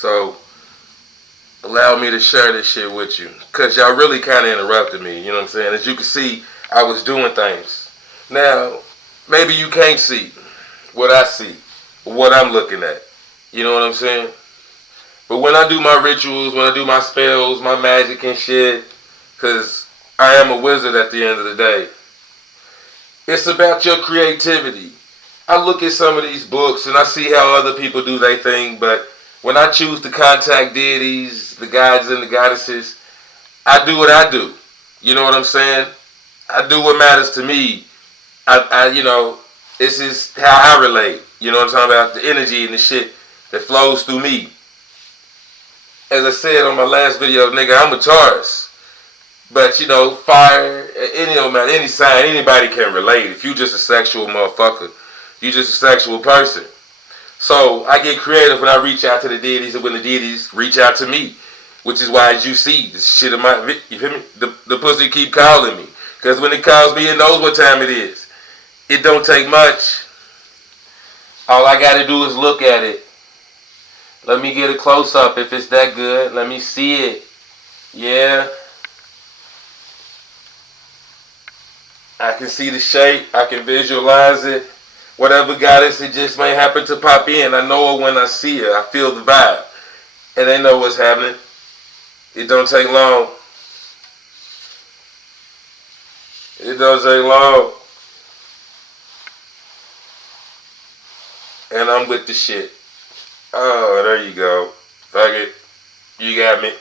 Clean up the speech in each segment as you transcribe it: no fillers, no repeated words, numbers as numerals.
So allow me to share this shit with you. Because y'all really kind of interrupted me. You know what I'm saying? As you can see, I was doing things. Now, maybe you can't see what I see, what I'm looking at. You know what I'm saying? But when I do my rituals, when I do my spells, my magic and shit, because I am a wizard at the end of the day, it's about your creativity. I look at some of these books and I see how other people do their thing, but when I choose to contact deities, the gods and the goddesses, I do what I do. You know what I'm saying? I do what matters to me. You know, this is how I relate. You know what I'm talking about? The energy and the shit that flows through me. As I said on my last video, nigga, I'm a Taurus. But, you know, fire, any sign, anybody can relate. If you just a sexual motherfucker, you just a sexual person. So I get creative when I reach out to the deities and when the deities reach out to me. Which is why, as you see, this shit in my, you feel me? The pussy keep calling me. Because when it calls me, it knows what time it is. It don't take much. All I got to do is look at it. Let me get a close-up if it's that good. Let me see it. Yeah. I can see the shape. I can visualize it. Whatever goddess it just may happen to pop in. I know it when I see it. I feel the vibe. And they know what's happening. It don't take long. It don't take long. And I'm with the shit. Oh, there you go. Fuck it. You got me.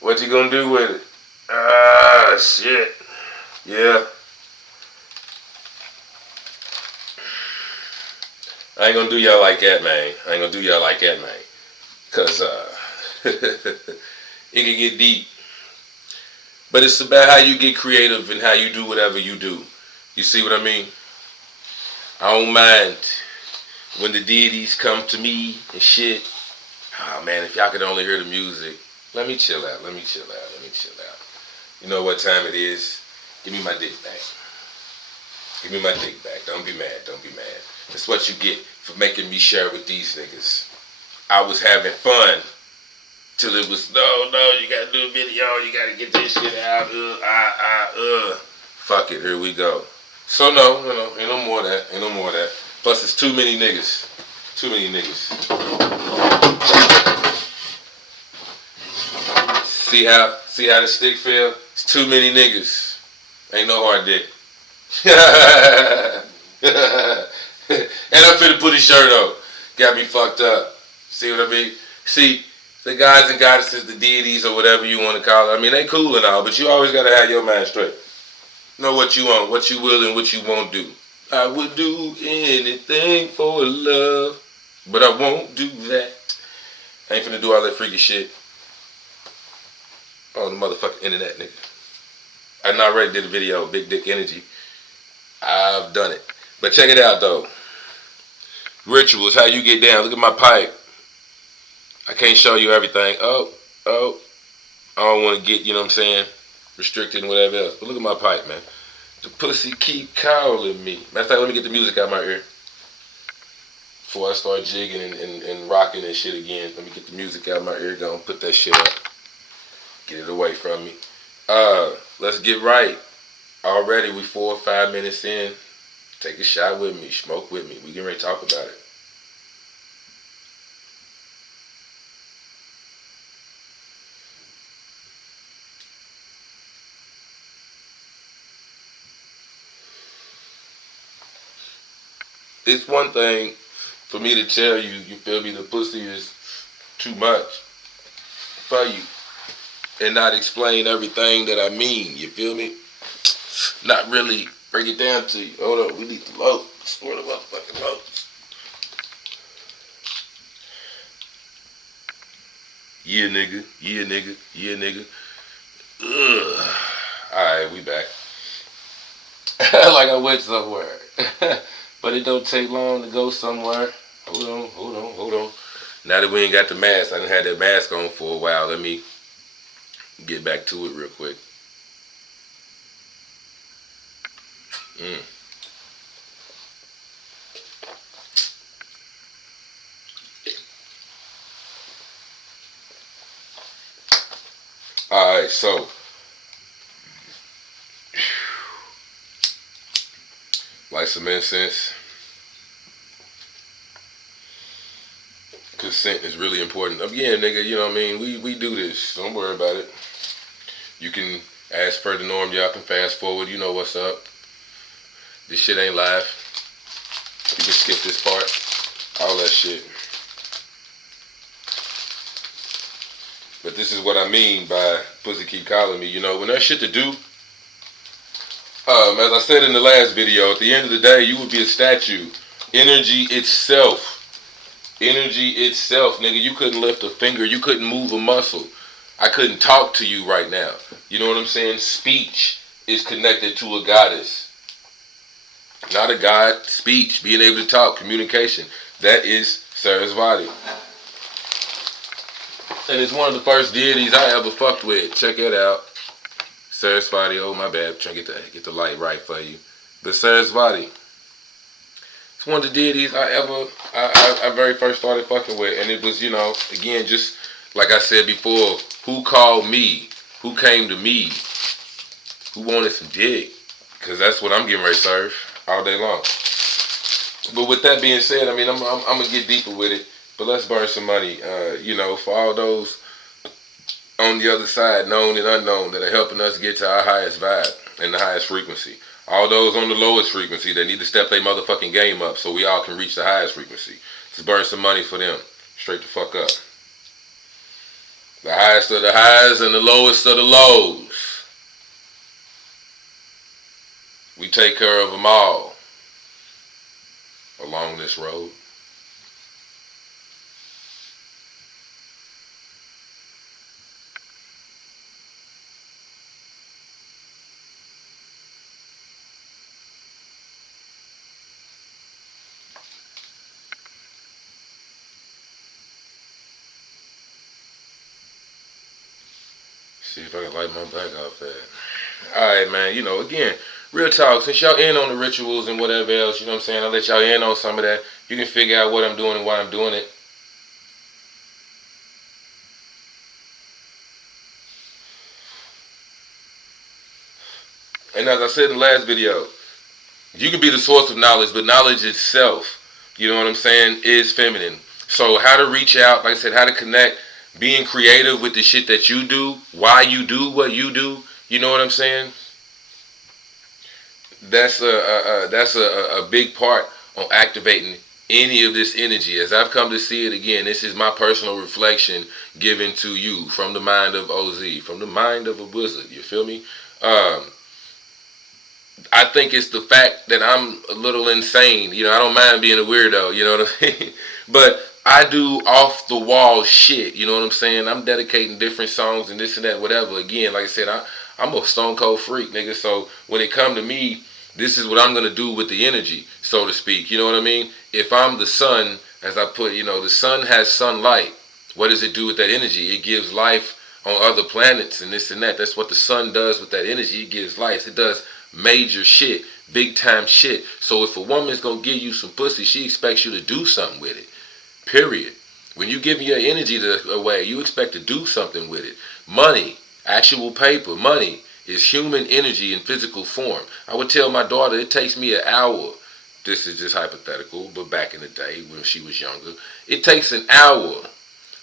What you gonna do with it? Ah, shit. Yeah. I ain't gonna do y'all like that, man. I ain't gonna do y'all like that, man. Cause it can get deep. But it's about how you get creative and how you do whatever you do. You see what I mean? I don't mind when the deities come to me and shit. Oh man, if y'all could only hear the music. Let me chill out. Let me chill out. Let me chill out. You know what time it is? Give me my dick back. Give me my dick back. Don't be mad. Don't be mad. That's what you get for making me share with these niggas. I was having fun till it was, no, you gotta do a video. You gotta get this shit out. Fuck it. Here we go. So no. Ain't no more of that. Ain't no more of that. Plus, it's too many niggas. Too many niggas. See how the stick feel? It's too many niggas. Ain't no hard dick. And I'm finna put his shirt on. Got me fucked up. See what I mean? See, the gods and goddesses, the deities or whatever you want to call it, I mean, they cool and all, but you always gotta have your mind straight. Know what you want, what you will and what you won't do. I would do anything for love, but I won't do that. I ain't finna do all that freaky shit on the motherfucking internet, nigga. I already did a video of Big Dick Energy. I've done it. But check it out, though. Rituals, how you get down. Look at my pipe. I can't show you everything. Oh. I don't want to get, you know what I'm saying, restricted and whatever else. But look at my pipe, man. The pussy keep calling me. Matter of fact, let me get the music out of my ear before I start jigging and rocking and shit again. Let me get the music out of my ear. Go and put that shit up. Get it away from me. Let's get right. Already we 4 or 5 minutes in. Take a shot with me. Smoke with me. We getting ready to talk about it. It's one thing for me to tell you, you feel me, the pussy is too much for you and not explain everything that I mean, you feel me? Not really break it down to you. Hold on, we need the load. Explore the motherfucking loads. Yeah, nigga. Ugh. Alright, we back. Like I went somewhere. But it don't take long to go somewhere. Hold on. Now that we ain't got the mask, I done had that mask on for a while. Let me get back to it real quick. Alright, so light some incense. Consent is really important. Again, nigga, you know what I mean? We do this. Don't worry about it. You can, as per the norm, y'all can fast forward. You know what's up. This shit ain't live. You can skip this part. All that shit. But this is what I mean by pussy keep calling me. You know, when there's shit to do, as I said in the last video, at the end of the day, you would be a statue. Energy itself. Energy itself, nigga. You couldn't lift a finger. You couldn't move a muscle. I couldn't talk to you right now. You know what I'm saying? Speech is connected to a goddess. Not a god. Speech. Being able to talk. Communication. That is Sarasvati. And it's one of the first deities I ever fucked with. Check it out. Sarasvati. Oh, my bad. I'm trying to get the light right for you. But Sarasvati. It's one of the deities I very first started fucking with. And it was, you know, again, just like I said before, who called me? Who came to me? Who wanted some dick? Because that's what I'm getting ready to serve all day long. But with that being said, I mean, I'm going to get deeper with it. But let's burn some money. You know, for all those on the other side, known and unknown, that are helping us get to our highest vibe and the highest frequency. All those on the lowest frequency that need to step their motherfucking game up so we all can reach the highest frequency. Let's burn some money for them. Straight the fuck up. The highest of the highs and the lowest of the lows. We take care of them all along this road. See if I can light my back off that. Alright, man, you know, again, real talk, since y'all in on the rituals and whatever else, you know what I'm saying, I'll let y'all in on some of that. You can figure out what I'm doing and why I'm doing it. And as I said in the last video, you can be the source of knowledge, but knowledge itself, you know what I'm saying, is feminine. So how to reach out, like I said, how to connect, being creative with the shit that you do, why you do what you do, you know what I'm saying? That's a big part on activating any of this energy. As I've come to see it again, this is my personal reflection given to you from the mind of OZ, from the mind of a wizard, you feel me? I think it's the fact that I'm a little insane. You know, I don't mind being a weirdo, you know what I mean? But I do off the wall shit, you know what I'm saying? I'm dedicating different songs and this and that, whatever. Again, like I said, I'm a stone cold freak, nigga. So when it come to me, this is what I'm going to do with the energy, so to speak. You know what I mean? If I'm the sun, as I put, you know, the sun has sunlight. What does it do with that energy? It gives life on other planets and this and that. That's what the sun does with that energy. It gives life. It does major shit, big time shit. So if a woman's gonna give you some pussy, she expects you to do something with it. Period. When you give your energy away, you expect to do something with it. Money, actual paper, money is human energy in physical form. I would tell my daughter it takes me an hour. This is just hypothetical, but back in the day when she was younger, it takes an hour,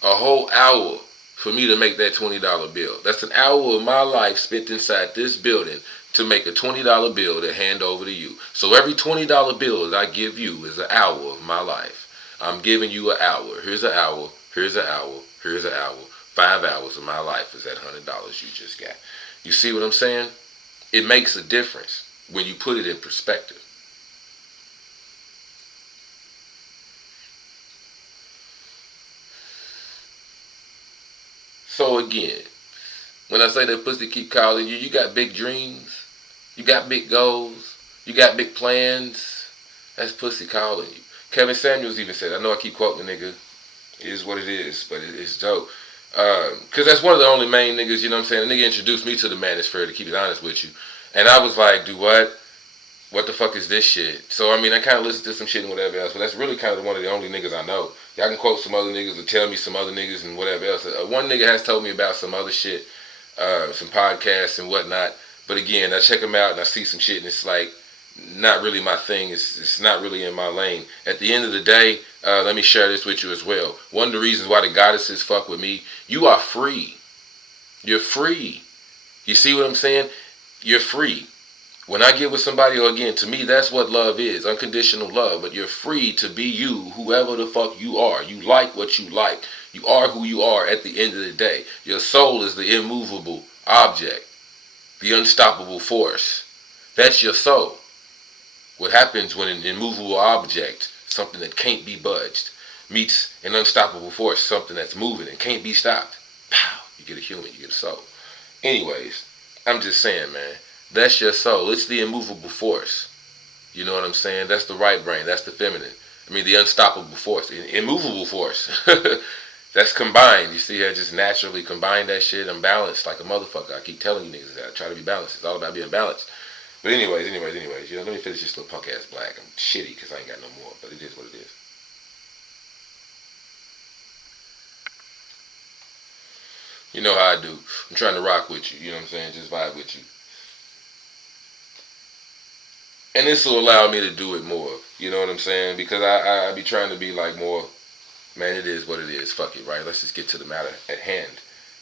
a whole hour, for me to make that $20 bill. That's an hour of my life spent inside this building to make a $20 bill to hand over to you. So every $20 bill that I give you is an hour of my life. I'm giving you an hour. Here's an hour. Here's an hour. Here's an hour. 5 hours of my life is that $100 you just got. You see what I'm saying? It makes a difference when you put it in perspective. So again, when I say that pussy keep calling you, you got big dreams, you got big goals, you got big plans. That's pussy calling you. Kevin Samuels even said, I know I keep quoting the nigga, it is what it is, but it's dope. Because that's one of the only main niggas, you know what I'm saying? The nigga introduced me to the manosphere, to keep it honest with you. And I was like, do what? What the fuck is this shit? So, I mean, I kind of listened to some shit and whatever else, but that's really kind of one of the only niggas I know. Y'all can quote some other niggas or tell me some other niggas and whatever else. One nigga has told me about some other shit some podcasts and whatnot. But again, I check them out and I see some shit and it's like not really my thing. It's not really in my lane. At the end of the day, let me share this with you as well. One of the reasons why the goddesses fuck with me, you are free. You're free. You see what I'm saying? You're free. When I get with somebody, or again, to me, that's what love is, unconditional love. But you're free to be you, whoever the fuck you are. You like what you like. You are who you are at the end of the day. Your soul is the immovable object, the unstoppable force. That's your soul. What happens when an immovable object, something that can't be budged, meets an unstoppable force, something that's moving and can't be stopped? Pow! You get a human, you get a soul. Anyways, I'm just saying, man. That's your soul. It's the immovable force. You know what I'm saying? That's the right brain. That's the feminine. I mean, the unstoppable force. Immovable force. That's combined. You see, I just naturally combine that shit. I'm balanced like a motherfucker. I keep telling you niggas that. I try to be balanced. It's all about being balanced. But anyways. You know, let me finish this little punk ass black. I'm shitty because I ain't got no more. But it is what it is. You know how I do. I'm trying to rock with you. You know what I'm saying? Just vibe with you. And this will allow me to do it more. You know what I'm saying? Because I be trying to be like more, man, it is what it is. Fuck it, right? Let's just get to the matter at hand.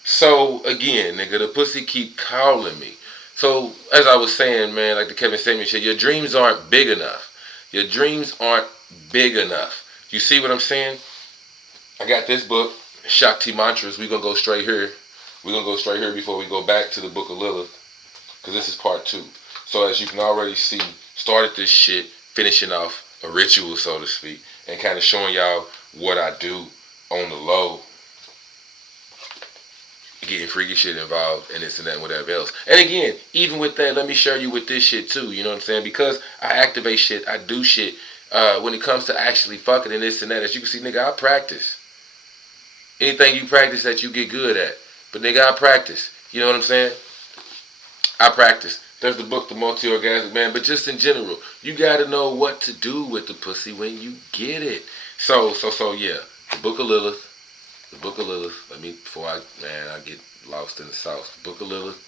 So, again, nigga, the pussy keep calling me. So, as I was saying, man, like the Kevin Samuel shit, your dreams aren't big enough. Your dreams aren't big enough. You see what I'm saying? I got this book, Shakti Mantras. We're going to go straight here. We're going to go straight here before we go back to the book of Lilith. Because this is part 2. So, as you can already see, started this shit, finishing off a ritual, so to speak, and kind of showing y'all what I do on the low, getting freaky shit involved, and this and that and whatever else. And again, even with that, let me share you with this shit too, you know what I'm saying? Because I activate shit, I do shit, when it comes to actually fucking and this and that. As you can see, nigga, I practice. Anything you practice that you get good at. But nigga, I practice. You know what I'm saying? I practice. There's the book, The Multi-Orgasmic Man. But just in general, you got to know what to do with the pussy when you get it. So, yeah. The Book of Lilith. The Book of Lilith. Before I get lost in the sauce. The Book of Lilith.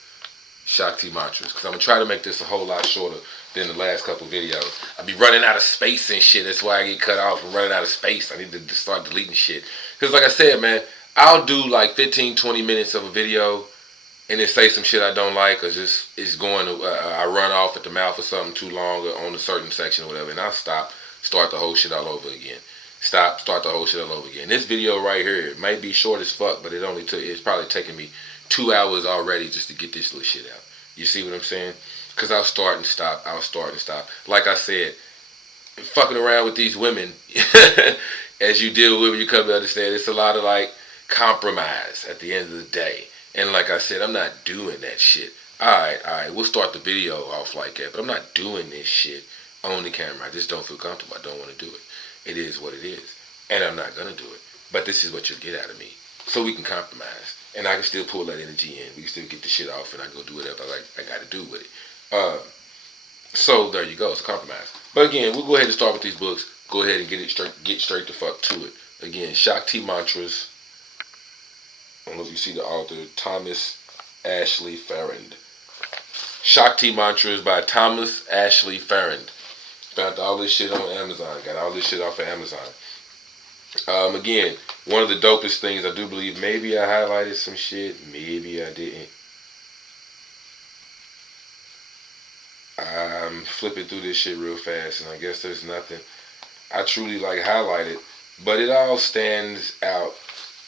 Shakti Mantras. Because I'm going to try to make this a whole lot shorter than the last couple videos. I be running out of space and shit. That's why I get cut off from running out of space. I need to start deleting shit. Because like I said, man, I'll do like 15, 20 minutes of a video and then say some shit I don't like, or just it's going to, I run off at the mouth or something too long or on a certain section or whatever, and I'll stop, start the whole shit all over again. Stop, start the whole shit all over again. This video right here, it might be short as fuck, but it's probably taking me 2 hours already just to get this little shit out. You see what I'm saying? Because I'll start and stop, Like I said, fucking around with these women, as you deal with them, you come to understand, it's a lot of like compromise at the end of the day. And like I said, I'm not doing that shit. Alright, we'll start the video off like that. But I'm not doing this shit on the camera. I just don't feel comfortable. I don't want to do it. It is what it is. And I'm not going to do it. But this is what you'll get out of me. So we can compromise. And I can still pull that energy in. We can still get the shit off and I go do whatever I got to do with it. So there you go. It's a compromise. But again, we'll go ahead and start with these books. Go ahead and get straight the fuck to it. Again, Shakti Mantras. I don't know if you see the author, Thomas Ashley-Farrand. Shakti Mantras by Thomas Ashley-Farrand. Found all this shit on Amazon. Got all this shit off of Amazon. Again, one of the dopest things, I do believe, maybe I highlighted some shit, maybe I didn't. I'm flipping through this shit real fast, and I guess there's nothing I truly like highlighted, but it all stands out.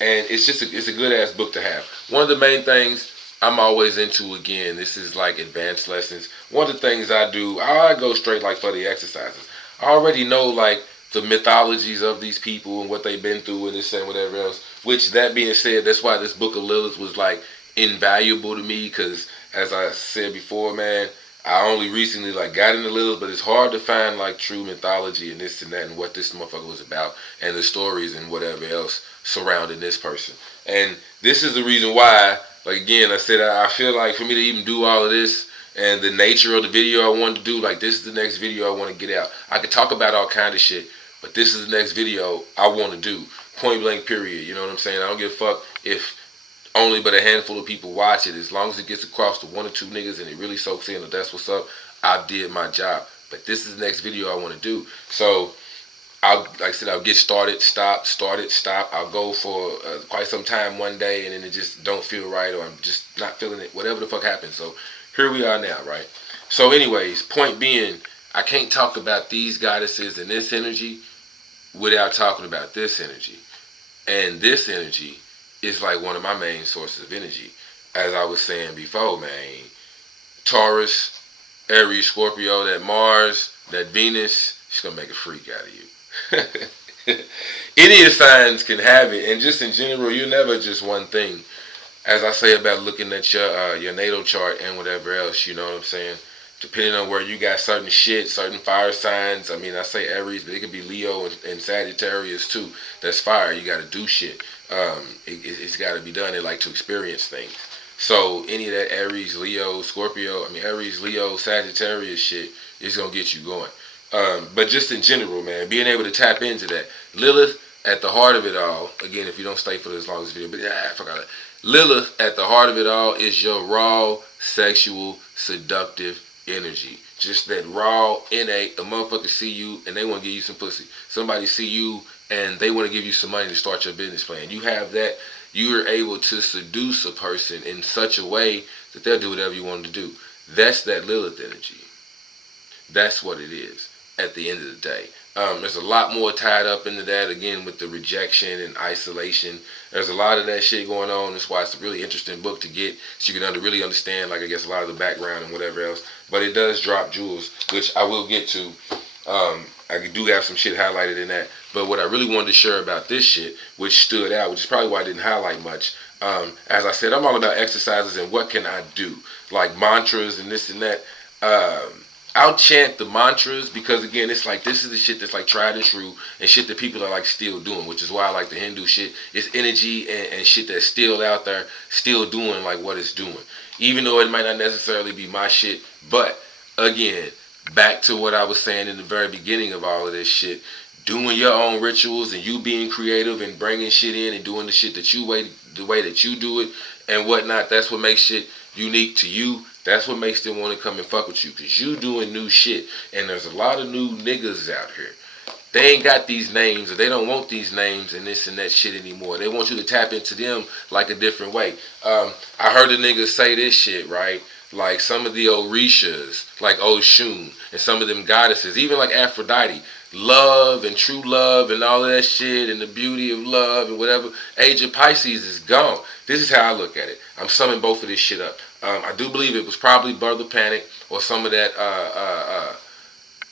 And it's a good ass book to have. One of the main things I'm always into, again, this is like advanced lessons. One of the things I do, I go straight like for the exercises. I already know like the mythologies of these people and what they've been through and this and whatever else. Which, that being said, that's why this book of Lilith was like invaluable to me, because as I said before, man, I only recently like got into Lilith, but it's hard to find like true mythology and this and that and what this motherfucker was about and the stories and whatever else surrounding this person. And this is the reason why, like again, I said I feel like for me to even do all of this and the nature of the video I wanted to do, like this is the next video I want to get out. I could talk about all kind of shit, but this is the next video I want to do. Point blank period. You know what I'm saying? I don't give a fuck if only but a handful of people watch it. As long as it gets across to 1 or 2 niggas and it really soaks in, or that's what's up, I did my job. But this is the next video I want to do. So like I said, I'll get started, stop, started, stop. I'll go for quite some time one day, and then it just don't feel right, or I'm just not feeling it, whatever the fuck happens. So here we are now, right? So anyways, point being, I can't talk about these goddesses and this energy without talking about this energy. And this energy is like one of my main sources of energy. As I was saying before, man, Taurus, Aries, Scorpio, that Mars, that Venus, she's going to make a freak out of you. Any of signs can have it. And just in general, you're never just one thing. As I say about looking at your natal chart and whatever else, you know what I'm saying? Depending on where you got certain shit, certain fire signs. I mean, I say Aries, but it could be Leo and Sagittarius too. That's fire. You got to do shit. It's got to be done. They like to experience things. So any of that Aries, Leo, Scorpio, Aries, Leo, Sagittarius shit is going to get you going. But just in general, man, being able to tap into that. Lilith at the heart of it all, again, if you don't stay for this long as video, but I forgot it. Lilith at the heart of it all is your raw, sexual, seductive energy. Just that raw, innate, a motherfucker see you and they want to give you some pussy. Somebody see you and they want to give you some money to start your business plan. You have that. You are able to seduce a person in such a way that they'll do whatever you want them to do. That's that Lilith energy. That's what it is at the end of the day. There's a lot more tied up into that, again, with the rejection and isolation. There's a lot of that shit going on. That's why it's a really interesting book to get, so you can really understand, like, I guess, a lot of the background and whatever else. But it does drop jewels, which I will get to. I do have some shit highlighted in that. But what I really wanted to share about this shit, which stood out, which is probably why I didn't highlight much, as I said, I'm all about exercises and what can I do, like mantras and this and that. I'll chant the mantras because, again, it's like, this is the shit that's like tried and true and shit that people are like still doing, which is why I like the Hindu shit. It's energy and shit that's still out there, still doing like what it's doing. Even though it might not necessarily be my shit. But, again, back to what I was saying in the very beginning of all of this shit. Doing your own rituals and you being creative and bringing shit in and doing the shit that the way that you do it and whatnot, that's what makes shit unique to you. That's what makes them want to come and fuck with you, because you doing new shit. And there's a lot of new niggas out here. They ain't got these names, or they don't want these names and this and that shit anymore. They want you to tap into them like a different way. I heard a nigga say this shit, right? Like some of the Orishas, like Oshun, and some of them goddesses, even like Aphrodite, love and true love and all of that shit and the beauty of love and whatever. Age of Pisces is gone. This is how I look at it. I'm summing both of this shit up. I do believe it was probably Brother Panic or some of that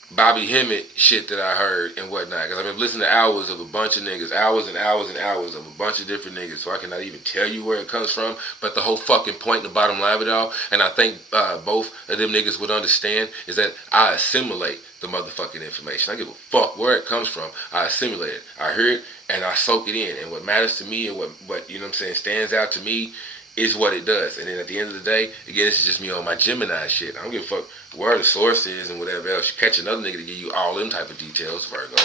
Bobby Hemmett shit that I heard and whatnot. Because I've been listening to hours of a bunch of niggas, hours and hours and hours of a bunch of different niggas. So I cannot even tell you where it comes from. But the whole fucking point and the bottom line of it all, and I think both of them niggas would understand, is that I assimilate the motherfucking information. I give a fuck where it comes from. I assimilate it. I hear it and I soak it in. And what matters to me and what you know what I'm saying, stands out to me is what it does. And then at the end of the day, again, this is just me on my Gemini shit. I don't give a fuck where the source is and whatever else. You catch another nigga to give you all them type of details, Virgo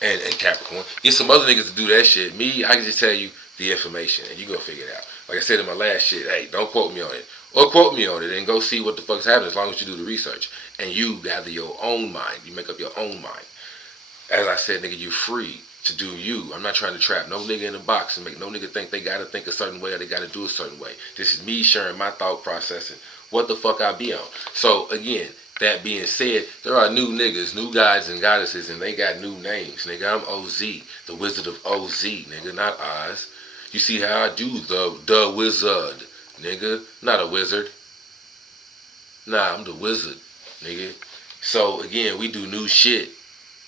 and Capricorn. Get some other niggas to do that shit. Me, I can just tell you the information and you go figure it out. Like I said in my last shit, hey, don't quote me on it. Or quote me on it and go see what the fuck's happening, as long as you do the research. And you gather your own mind. You make up your own mind. As I said, nigga, you free to do you. I'm not trying to trap no nigga in a box and make no nigga think they gotta think a certain way or they gotta do a certain way. This is me sharing my thought process and what the fuck I be on. So again, that being said, there are new niggas, new gods and goddesses, and they got new names. Nigga, I'm OZ, the Wizard of OZ, nigga, not Oz. You see how I do the wizard, nigga, not a wizard. Nah, I'm the wizard, nigga. So again, we do new shit.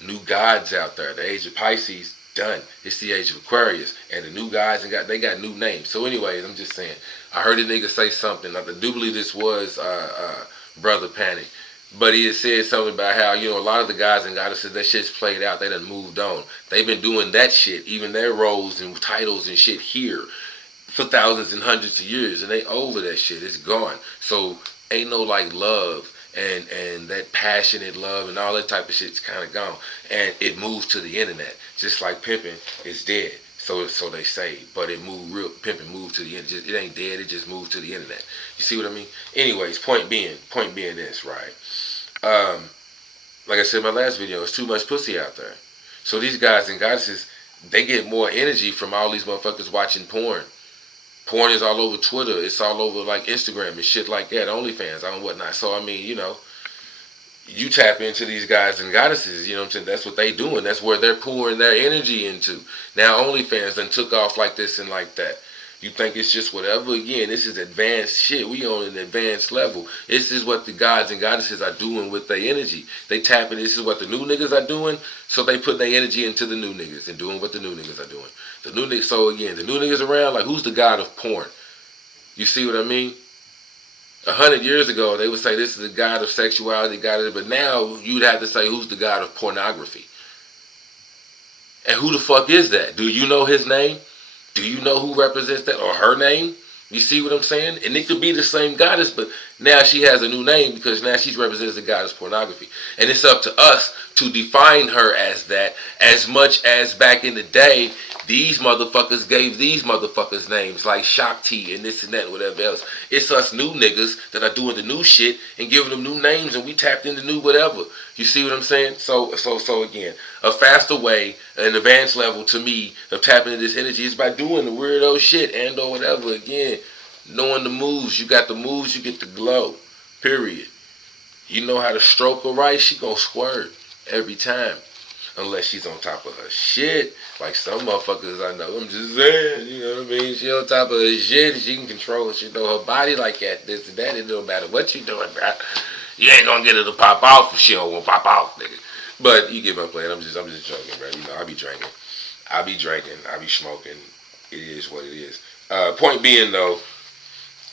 New gods out there. The age of Pisces, done. It's the age of Aquarius. And the new guys, they got new names. So anyways, I'm just saying. I heard a nigga say something. I do believe this was Brother Panic. But he had said something about how, you know, a lot of the guys and goddesses, that shit's played out. They done moved on. They've been doing that shit, even their roles and titles and shit here, for thousands and hundreds of years. And they over that shit. It's gone. So ain't no like love and that passionate love and all that type of shit's kind of gone. And it moves to the internet. Just like pimping is dead. So they say, but it moved real pimping moved to the end. It ain't dead. It just moved to the internet. You see what I mean? Anyways, point being this, right? Like I said in my last video, it's too much pussy out there. So these guys and goddesses, they get more energy from all these motherfuckers watching porn. Porn is all over Twitter. It's all over like Instagram and shit like that. OnlyFans and whatnot. So I mean, you tap into these guys and goddesses, you know what I'm saying? That's what they doing. That's where they're pouring their energy into. Now OnlyFans done took off like this and like that. You think it's just whatever? Again, this is advanced shit. We on an advanced level. This is what the gods and goddesses are doing with their energy. They tapping. This is what the new niggas are doing. So they put their energy into the new niggas and doing what the new niggas are doing. The new niggas. So again, the new niggas around. Like, who's the god of porn? You see what I mean? 100 years ago, they would say this is the god of sexuality, but now you'd have to say who's the god of pornography. And who the fuck is that? Do you know his name? Do you know who represents that or her name? You see what I'm saying? And it could be the same goddess, but now she has a new name because now she represents the goddess pornography. And it's up to us to define her as that, as much as back in the day, these motherfuckers gave these motherfuckers names like SHAKTI and this and that and whatever else. It's us new niggas that are doing the new shit and giving them new names, and we tapped into new whatever. You see what I'm saying? So again, a faster way, an advanced level to me of tapping into this energy is by doing the weirdo shit and or whatever. Again, knowing the moves. You got the moves, you get the glow. Period. You know how to stroke her right, she gonna squirt every time. Unless she's on top of her shit. Like some motherfuckers I know. I'm just saying, you know what I mean? She on top of her shit. She can control, she know her body like that, this and that. It don't matter what you doing, bro. You ain't gonna get her to pop off if she don't want to pop off, nigga. But you get my point. I'm just joking, bro. You know, I be drinking. I be smoking. It is what it is. Point being though,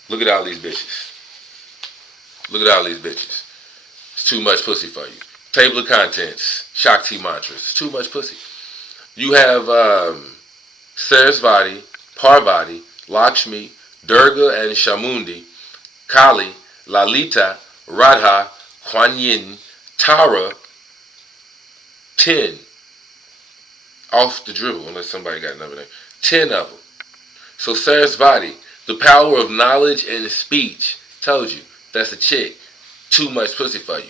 look at all these bitches. Look at all these bitches. It's too much pussy for you. Table of contents, Shakti mantras. It's too much pussy. You have Sarasvati, Parvati, Lakshmi, Durga and Shamundi, Kali, Lalita, Radha, Kuan Yin, Tara, 10. Off the dribble, unless somebody got another name. 10 of them. So Sarasvati, the power of knowledge and speech. Told you, that's a chick. Too much pussy for you.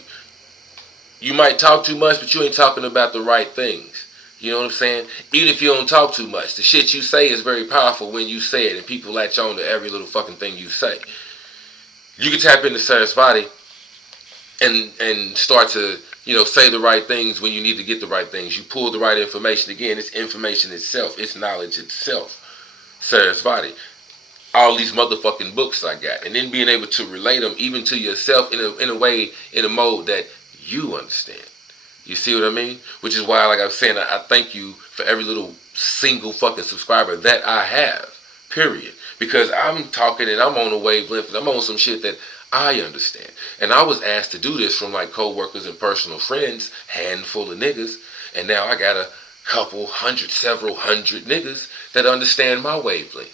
You might talk too much, but you ain't talking about the right things. You know what I'm saying? Even if you don't talk too much, the shit you say is very powerful when you say it, and people latch on to every little fucking thing you say. You can tap into Sarasvati and start to, say the right things when you need to get the right things. You pull the right information. Again, it's information itself. It's knowledge itself. Sarasvati. All these motherfucking books I got. And then being able to relate them even to yourself in a way, in a mode that you understand. You see what I mean? Which is why, like I was saying, I thank you for every little single fucking subscriber that I have. Period. Because I'm talking and I'm on a wavelength. I'm on some shit that I understand. And I was asked to do this from like co-workers and personal friends, handful of niggas. And now I got a couple hundred, several hundred niggas that understand my wavelength.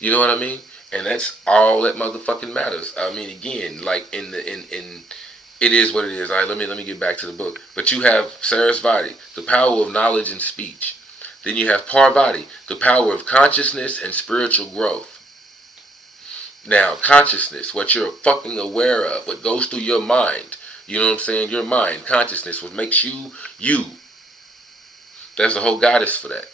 You know what I mean? And that's all that motherfucking matters. I mean, again, like in it is what it is. All right, let me get back to the book. But you have Sarasvati, the power of knowledge and speech. Then you have Parvati, the power of consciousness and spiritual growth. Now, consciousness, what you're fucking aware of, what goes through your mind. You know what I'm saying? Your mind, consciousness, what makes you, you. There's a whole goddess for that.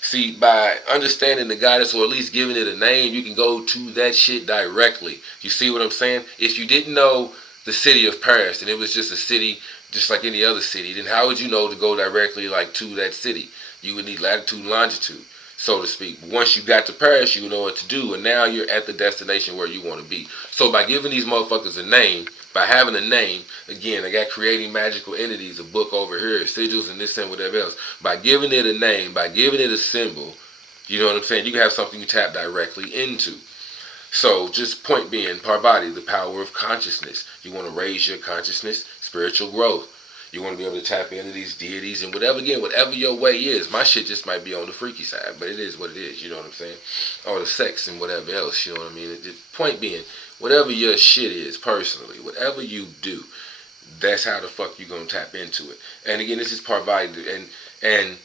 See, by understanding the goddess, or at least giving it a name, you can go to that shit directly. You see what I'm saying? If you didn't know the city of Paris, and it was just a city just like any other city, then how would you know to go directly like to that city? You would need latitude and longitude, so to speak. Once you got to Paris, you would know what to do, and now you're at the destination where you want to be. So by giving these motherfuckers a name, by having a name, again, I got Creating Magical Entities, a book over here, sigils and this and whatever else. By giving it a name, by giving it a symbol, you know what I'm saying? You can have something you tap directly into. So just point being, Parvati, the power of consciousness. You want to raise your consciousness, spiritual growth. You want to be able to tap into these deities and whatever your way is. My shit just might be on the freaky side, but it is what it is, you know what I'm saying? Or the sex and whatever else, you know what I mean? Point being, whatever your shit is personally, whatever you do, that's how the fuck you gonna tap into it. And again, this is Parvati, and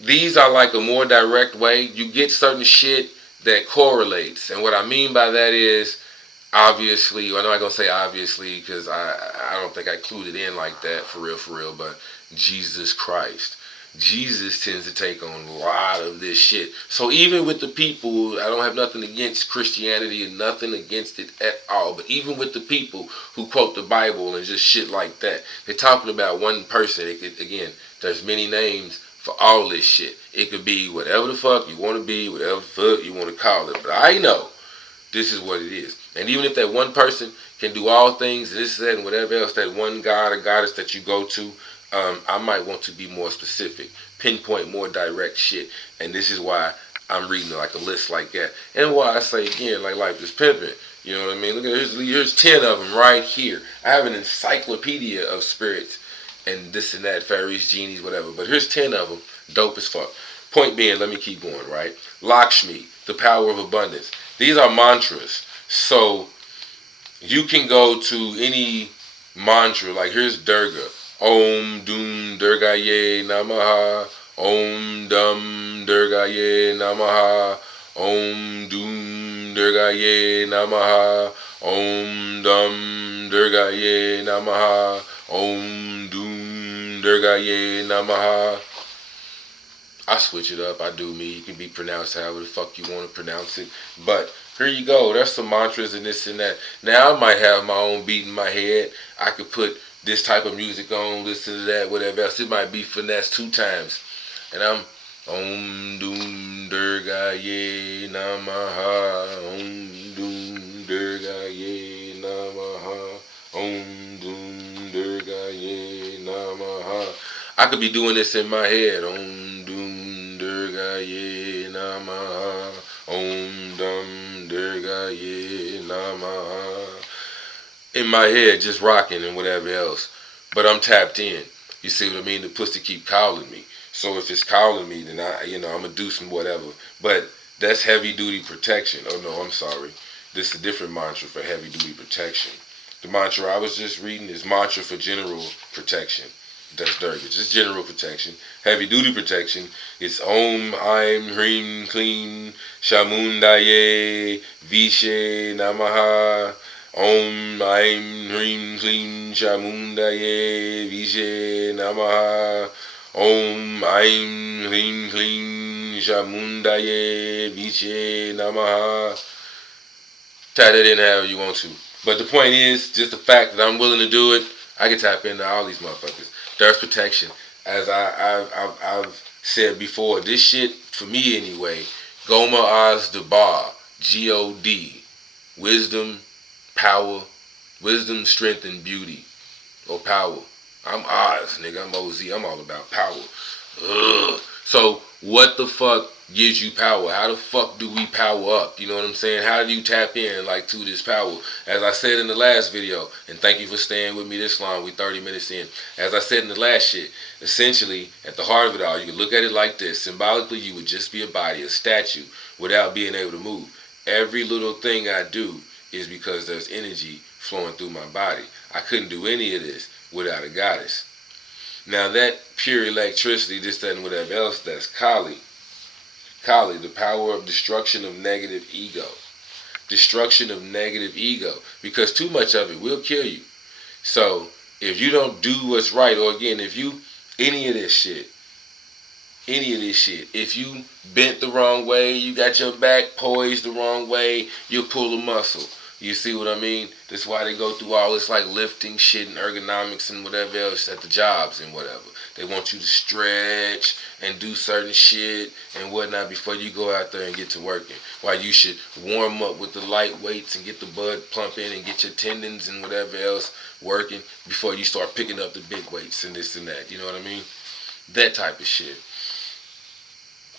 these are like a more direct way. You get certain shit that correlates. And what I mean by that is, obviously, I'm not going to say obviously because I don't think I clued it in like that for real, but Jesus Christ. Jesus tends to take on a lot of this shit. So even with the people, I don't have nothing against Christianity and nothing against it at all, but even with the people who quote the Bible and just shit like that, they're talking about one person. Again, there's many names for all this shit. It could be whatever the fuck you want to be, whatever the fuck you want to call it. But I know this is what it is. And even if that one person can do all things, this, that, and whatever else, that one god or goddess that you go to, I might want to be more specific, pinpoint more direct shit. And this is why I'm reading like a list like that. And why I say again, like life is pimping. You know what I mean? Look at here's 10 of them right here. I have an encyclopedia of spirits and this and that, fairies, genies, whatever. But here's 10 of them, dope as fuck. Point being, let me keep going, right? Lakshmi, the power of abundance. These are mantras. So you can go to any mantra, like here's Durga. Om Dum Durgaye Namaha. Om Dum Durgaye Namaha. Om Dum Durgaye Namaha. Om Dum Durgaye Namaha. Om Dum Durgaye Namaha. I switch it up. I do me. You can be pronounced however the fuck you want to pronounce it. But here you go. There's some mantras and this and that. Now I might have my own beat in my head. I could put this type of music on, listen to that, whatever else. It might be finessed 2 times. And I'm Om Dum Durgaye Namaha. Om Dum Durgaye Namaha. Om Dum Durgaye Namaha. I could be doing this in my head. Om Dum Durgaye Namaha. Om Dum Durgaye Namaha. In my head, just rocking and whatever else. But I'm tapped in. You see what I mean? The pussy keep calling me. So if it's calling me, then I'm going to do some whatever. But that's heavy duty protection. Oh no, I'm sorry. This is a different mantra for heavy duty protection. The mantra I was just reading is mantra for general protection. That's Durga. Just general protection. Heavy duty protection. It's Om Aim Hrim Klim Shamundaye Vishe Namaha. Om Aim Hrim Klim Shamundaye Vishe Namaha. Om Aim Hrim Klim Shamundaye Vishe Namaha. Tie that in however you want to. But the point is, just the fact that I'm willing to do it, I can tap into all these motherfuckers. There's protection. As I've said before, this shit, for me anyway, Goma Oz Dabar, G-O-D, wisdom, power, wisdom, strength, and beauty, or power. I'm Oz, nigga, I'm OZ, I'm all about power. Ugh. So, what the fuck gives you power? How the fuck do we power up? You know what I'm saying? How do you tap in like to this power? As I said in the last video, and thank you for staying with me this long, we 30 minutes in. As I said in the last shit, essentially, at the heart of it all, you can look at it like this. Symbolically, you would just be a body, a statue, without being able to move. Every little thing I do is because there's energy flowing through my body. I couldn't do any of this without a goddess. Now that pure electricity, this, that, and whatever else, that's Kali. Kali, the power of destruction of negative ego. Destruction of negative ego. Because too much of it will kill you. So, if you don't do what's right, or again, if you, any of this shit, if you bent the wrong way, you got your back poised the wrong way, you'll pull a muscle. You see what I mean? That's why they go through all this like lifting shit and ergonomics and whatever else at the jobs and whatever. They want you to stretch and do certain shit and whatnot before you go out there and get to working. Why you should warm up with the light weights and get the blood pumping and get your tendons and whatever else working before you start picking up the big weights and this and that. You know what I mean? That type of shit.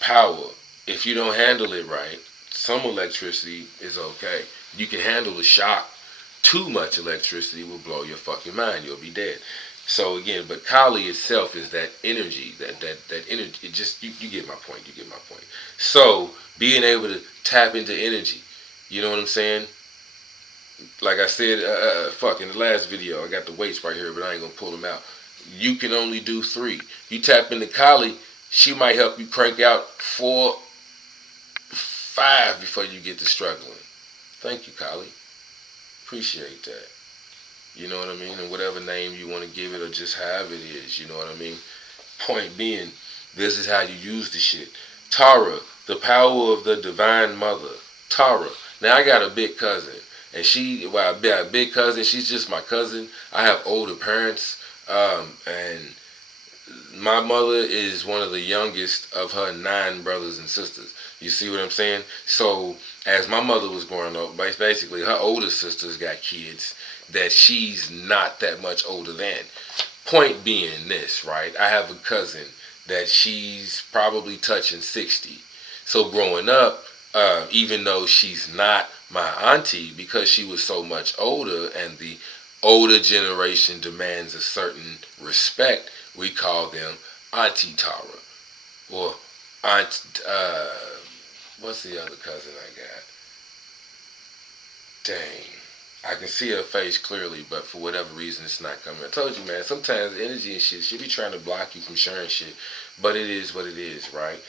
Power. If you don't handle it right, some electricity is okay. You can handle the shock. Too much electricity will blow your fucking mind. You'll be dead. So again, but Kali itself is that energy, that energy. It just you get my point. You get my point. So being able to tap into energy, you know what I'm saying? Like I said, in the last video, I got the weights right here, but I ain't gonna pull them out. You can only do 3. You tap into Kali, She might help you crank out 4, 5 before you get to struggling. Thank you, Collie. Appreciate that. You know what I mean? And whatever name you want to give it or just however it is, you know what I mean? Point being, this is how you use the shit. Tara, the power of the divine mother. Tara. Now I got a big cousin. And a big cousin, she's just my cousin. I have older parents. And my mother is one of the youngest of her 9 brothers and sisters. You see what I'm saying? So as my mother was growing up, basically her older sisters got kids that she's not that much older than. Point being this, right? I have a cousin that she's probably touching 60. So growing up, even though she's not my auntie, because she was so much older and the older generation demands a certain respect, we call them Auntie Tara. Or what's the other cousin I got? Dang. I can see her face clearly, but for whatever reason, it's not coming. I told you, man, sometimes energy and shit, she be trying to block you from sharing shit, but it is what it is, right?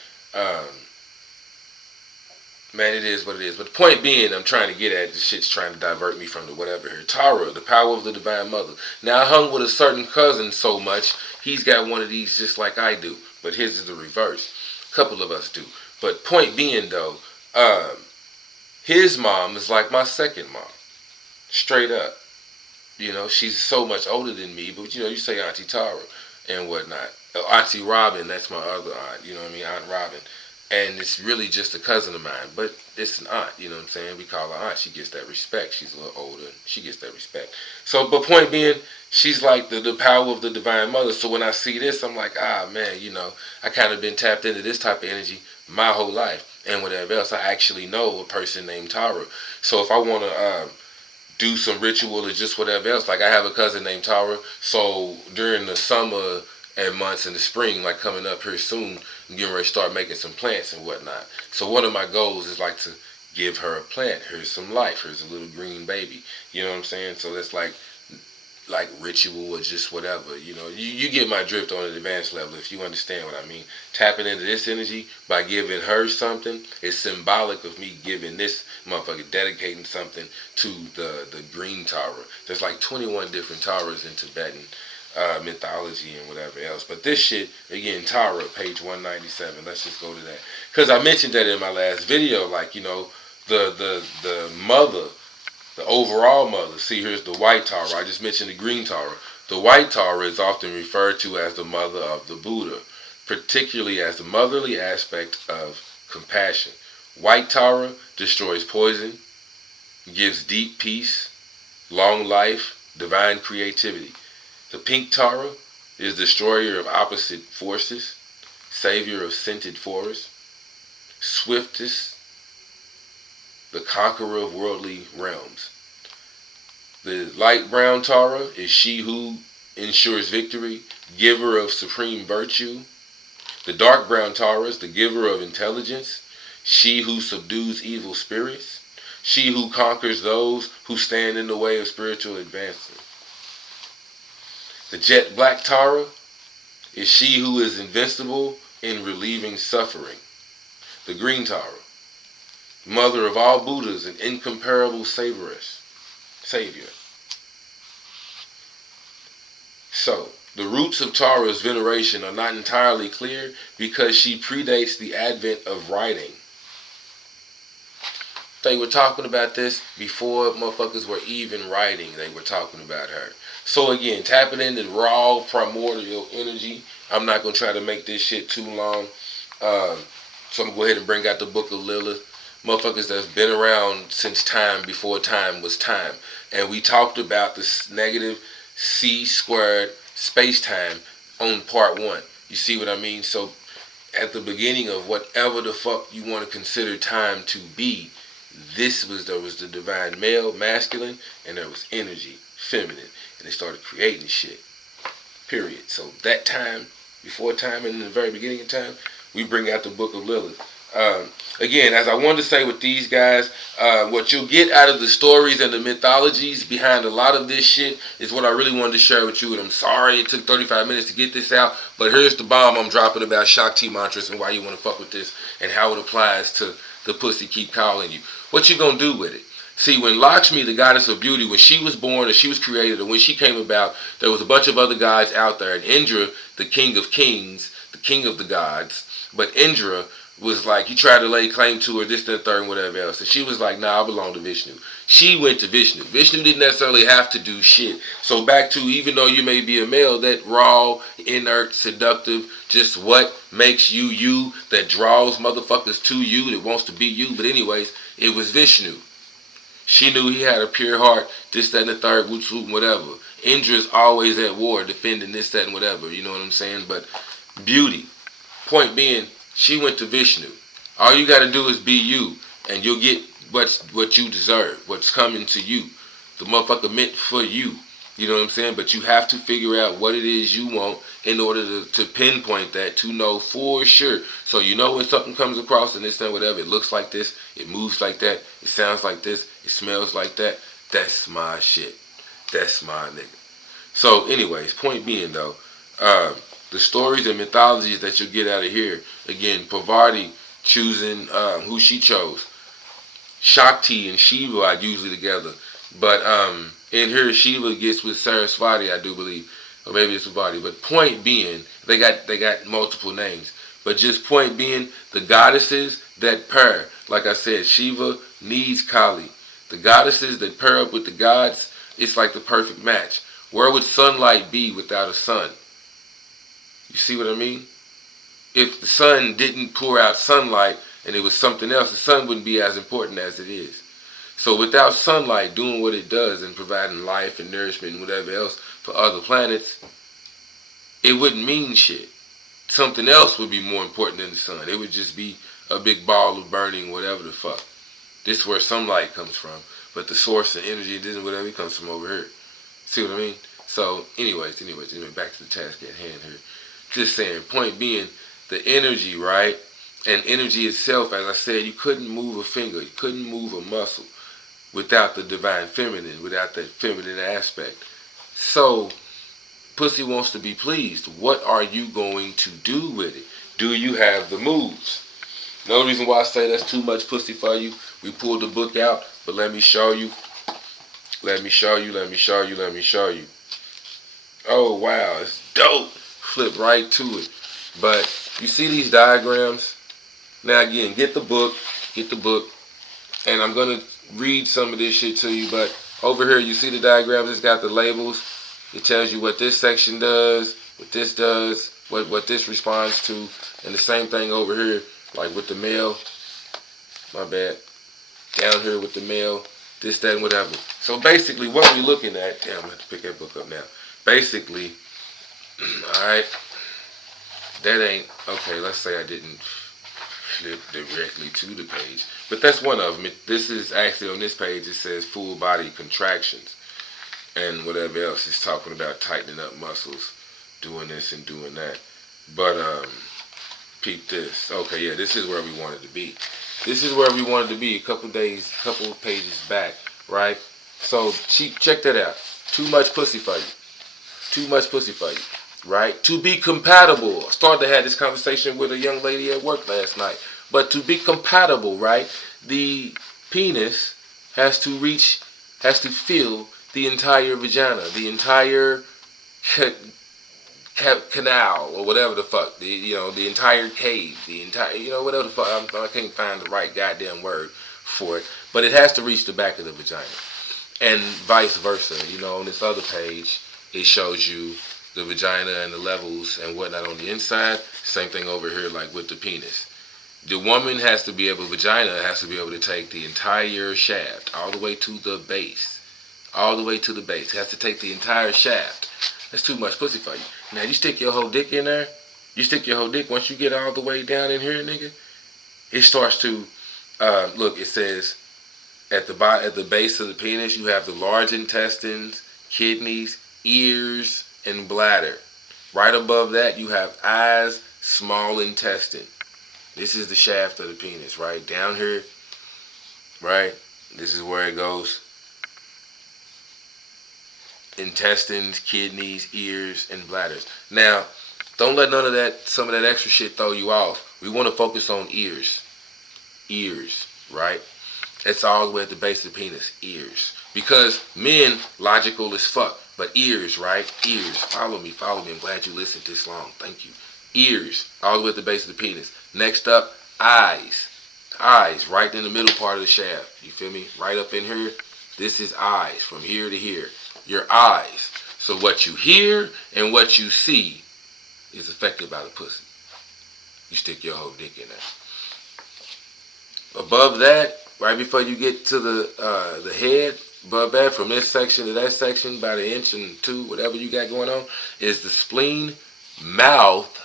Man, it is what it is. But the point being, I'm trying to get at, this shit's trying to divert me from the whatever here. Tara, the power of the divine mother. Now, I hung with a certain cousin so much, he's got one of these just like I do, but his is the reverse. A couple of us do. But point being, though, his mom is like my second mom. Straight up. You know, she's so much older than me, but you know, you say Auntie Tara and whatnot. Auntie Robin, that's my other aunt, you know what I mean, Aunt Robin. And it's really just a cousin of mine, but it's an aunt, you know what I'm saying? We call her aunt, she gets that respect. She's a little older, she gets that respect. So, but point being, she's like the power of the divine mother. So when I see this, I'm like, man, you know, I kind of been tapped into this type of energy my whole life. And whatever else, I actually know a person named Tara. So if I want to do some ritual or just whatever else, like I have a cousin named Tara, so during the summer and months in the spring, like coming up here soon, I'm getting ready to start making some plants and whatnot. So one of my goals is like to give her a plant. Here's some life. Here's a little green baby. You know what I'm saying? So that's like ritual or just whatever. You know, you get my drift on an advanced level if you understand what I mean. Tapping into this energy by giving her something is symbolic of me giving this motherfucker, dedicating something to the green Tara. There's like 21 different Taras in Tibetan mythology and whatever else. But this shit, again, Tara, page 197. Let's just go to that. Because I mentioned that in my last video, like, you know, the mother, the overall mother. See, here's the white Tara. I just mentioned the green Tara. The white Tara is often referred to as the mother of the Buddha, particularly as the motherly aspect of compassion. White Tara destroys poison, gives deep peace, long life, divine creativity. The pink Tara is destroyer of opposite forces, savior of scented forests, swiftest, the conqueror of worldly realms. The light brown Tara is she who ensures victory, giver of supreme virtue. The dark brown Tara is the giver of intelligence, she who subdues evil spirits, she who conquers those who stand in the way of spiritual advancement. The jet black Tara is she who is invincible in relieving suffering. The green Tara, mother of all Buddhas and incomparable savior. So, the roots of Tara's veneration are not entirely clear because she predates the advent of writing. They were talking about this before motherfuckers were even writing. They were talking about her. So again, tapping into raw primordial energy. I'm not going to try to make this shit too long. So I'm going to go ahead and bring out the book of Lilith. Motherfuckers that's been around since time before time was time. And we talked about this negative C² space-time on part 1. You see what I mean? So at the beginning of whatever the fuck you want to consider time to be, there was the divine male, masculine, and there was energy, feminine. And they started creating shit. Period. So that time, before time, and in the very beginning of time, we bring out the book of Lilith. Again, as I wanted to say with these guys, what you'll get out of the stories and the mythologies behind a lot of this shit is what I really wanted to share with you. And I'm sorry it took 35 minutes to get this out, but here's the bomb I'm dropping about SHAKTI mantras and why you want to fuck with this and how it applies to the pussy keep calling you. What you gonna do with it? See, when Lakshmi, the goddess of beauty, when she was born or she was created or when she came about, there was a bunch of other gods out there. And Indra, the king of kings, the king of the gods, but Indra was like, he tried to lay claim to her, this, that, third, and whatever else. And she was like, nah, I belong to Vishnu. She went to Vishnu. Vishnu didn't necessarily have to do shit. So back to, even though you may be a male, that raw, inert, seductive, just what makes you you, that draws motherfuckers to you, that wants to be you. But anyways, it was Vishnu. She knew he had a pure heart, this, that, and the third, whatever. Indra's always at war, defending this, that, and whatever. You know what I'm saying? But beauty. Point being, she went to Vishnu. All you got to do is be you, and you'll get what you deserve, what's coming to you. The motherfucker meant for you. You know what I'm saying? But you have to figure out what it is you want in order to pinpoint that, to know for sure. So you know when something comes across and this and whatever, it looks like this, it moves like that, it sounds like this, it smells like that. That's my shit. That's my nigga. So anyways, point being though, the stories and mythologies that you'll get out of here, again, Parvati choosing who she chose. Shakti and Shiva are usually together. But in here, Shiva gets with Sarasvati, I do believe. Or maybe it's Parvati. But point being, they got multiple names. But just point being, the goddesses that pair, like I said, Shiva needs Kali. The goddesses that pair up with the gods, it's like the perfect match. Where would sunlight be without a sun? You see what I mean? If the sun didn't pour out sunlight and it was something else, the sun wouldn't be as important as it is. So without sunlight doing what it does and providing life and nourishment and whatever else for other planets, it wouldn't mean shit. Something else would be more important than the sun. It would just be a big ball of burning whatever the fuck. This is where sunlight comes from. But the source of energy, this is whatever, it comes from over here. See what I mean? So anyways, back to the task at hand here. Just saying, point being, the energy, right? And energy itself, as I said, you couldn't move a finger, you couldn't move a muscle without the divine feminine, without that feminine aspect. So, pussy wants to be pleased. What are you going to do with it? Do you have the moves? No reason why I say that's too much pussy for you. We pulled the book out, but let me show you. Let me show you. Oh, wow, it's dope. Flip right to it. But you see these diagrams? Now again, get the book, and I'm going to read some of this shit to you, but over here you see the diagrams, it's got the labels. It tells you what this section does, what this does, what this responds to, and the same thing over here, like with the male, my bad, down here with the male, this, that, and whatever. So basically what we're looking at, damn, I'm going to have to pick that book up now. Basically, alright, that ain't, okay, let's say I didn't flip directly to the page. But that's one of them. This is actually on this page, it says full body contractions. And whatever else, it's talking about tightening up muscles, doing this and doing that. But, peep this. Okay, yeah, this is where we wanted to be. This is where we wanted to be a couple of pages back, right? So, check that out. Too much pussy for you. Too much pussy for you. Right? To be compatible. I started to have this conversation with a young lady at work last night. But to be compatible, right? The penis has to fill the entire vagina, the entire canal, or whatever the fuck. The entire cave, the entire, whatever the fuck. I can't find the right goddamn word for it. But it has to reach the back of the vagina. And vice versa. On this other page, it shows you the vagina and the levels and whatnot on the inside. Same thing over here, like with the penis. The woman has to be able, vagina has to be able to take the entire shaft all the way to the base. All the way to the base. It has to take the entire shaft. That's too much pussy for you. Now, you stick your whole dick in there. You stick your whole dick, once you get all the way down in here, nigga, it starts to, look, it says, at the base of the penis, you have the large intestines, kidneys, ears, and bladder. Right above that, you have eyes, small intestine. This is the shaft of the penis, right? Down here, right? This is where it goes. Intestines, kidneys, ears, and bladders. Now, don't let none of that, some of that extra shit throw you off. We want to focus on ears. Ears, right? It's all the way at the base of the penis. Ears. Because men, logical as fuck. But ears, right? Ears. Follow me, follow me. I'm glad you listened this long. Thank you. Ears. All the way at the base of the penis. Next up, eyes. Eyes, right in the middle part of the shaft. You feel me? Right up in here. This is eyes. From here to here. Your eyes. So what you hear and what you see is affected by the pussy. You stick your whole dick in there. Above that, right before you get to the head, above that, from this section to that section, about an inch and two, whatever you got going on, is the spleen, mouth,